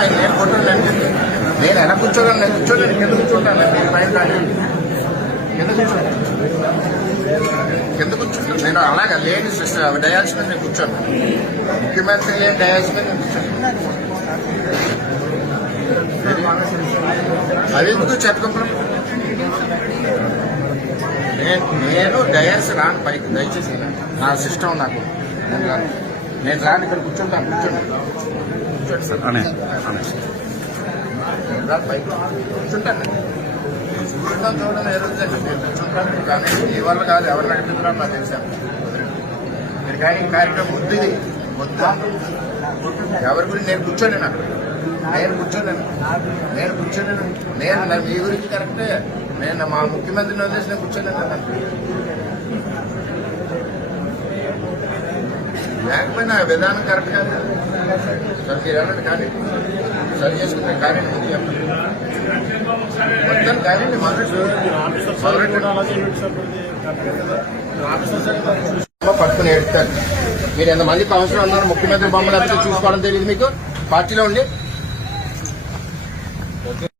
ఆయన నేను కొట్టాను. నేను ఎలా కూర్చోగలను? నేను కూర్చోలేను. కింద కూర్చుంటాను. మీరు పైన కానీ కింద కూర్చోండి. కింద కూర్చుంటాను. నేను అలాగా లేని డయాల్స్ మీద నేను కూర్చోను. ముఖ్యమంత్రి లేని డయాల్స్ మీద నేను కూర్చోను. అది ఎందుకు చెత్తకుంటాం? నేను డయాల్స్ రాను పైకి, దయచేసి నా సిస్టమ్ నాకు నేను రాను. ఇక్కడ కూర్చుంటాను. కూర్చోండి సార్. పైకి కూర్చుంటాను. చూడడం చూడడం ఎదుగుతుంది. మీరు కూర్చుంటాను. కానీ ఈ వల్ల కాదు, ఎవరిని అడుగుతున్నారో నాకు తెలిసాను. మీరు కానీ కార్యక్రమం వద్దు, ఇది వద్దు. ఎవరి గురించి నేను కూర్చోలేను. అక్కడ నేను కూర్చోలేను. నేను మీ గురించి కరెక్టే. నేను మా ముఖ్యమంత్రిని వదిలేసి నేను కూర్చోలేను. లేకపోయినా విధానం కరెక్ట్ కాదు. సార్ మీరు వెళ్ళండి. కానీ సరి చేసుకుంటే కానీ మొత్తం కానీ పట్టుకుని ఏడుస్తారు. మీరు ఎంతమందికి అవసరం ఉన్నారు? ముఖ్యమంత్రి బొమ్మలు చూసుకోవడం తెలియదు మీకు పార్టీలో ఉండి.